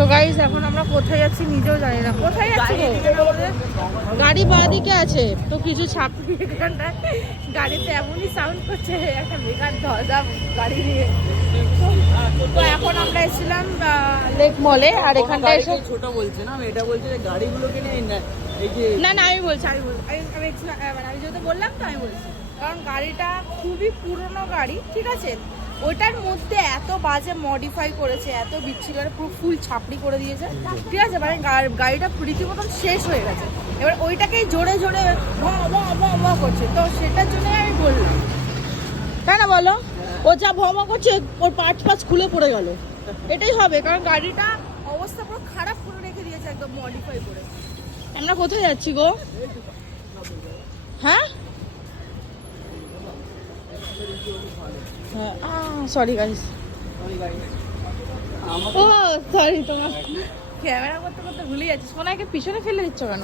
তো গাইস এখন আমরা কোথায় যাচ্ছি নিজেও জানি না। কোথায় যাচ্ছি? গাড়ি বাঁ দিকে আছে তো কিছু ছাপি এখানটায় গাড়িতে এমনই সাউন্ড করছে, একটা বেকার ধজা গাড়ি নিয়ে। তো এখন আমরা এসেছিলাম লেক মলে, আর এখানটায় এসে ছোট বলছে না, আমি এটা বলছি যে গাড়িগুলোকে নিয়ে না না আমি বলছি আমি যেহেতু বললাম তো আমি বলছি, কারণ গাড়িটা খুবই পুরনো গাড়ি, ঠিক আছে, ওইটার মধ্যে এত বাজে মডিফাই করেছে, এত বিচ্ছিরি করে পুরো ফুল ছাপড়ি করে দিয়েছে, ঠিক আছে, মানে গাড়িটা রীতিমতন শেষ হয়ে গেছে। এবার ওইটাকেই জোরে জোরে করছে, তো সেটার জন্যই আমি বললাম, তাই না বলো? ও যা ভমা করছে ওর পার্টস খুলে পড়ে গেল, এটাই হবে, কারণ গাড়িটা অবস্থা পুরো খারাপ করে রেখে দিয়েছে একদম মডিফাই করে। আমরা কোথায় যাচ্ছি গো? হ্যাঁ সরি গাইস, ও সরি, তোমার ক্যামেরা করতে করতে ভুলে যাচ্ছি। সোনাকে পিছনে ফেলে দিচ্ছ কেন?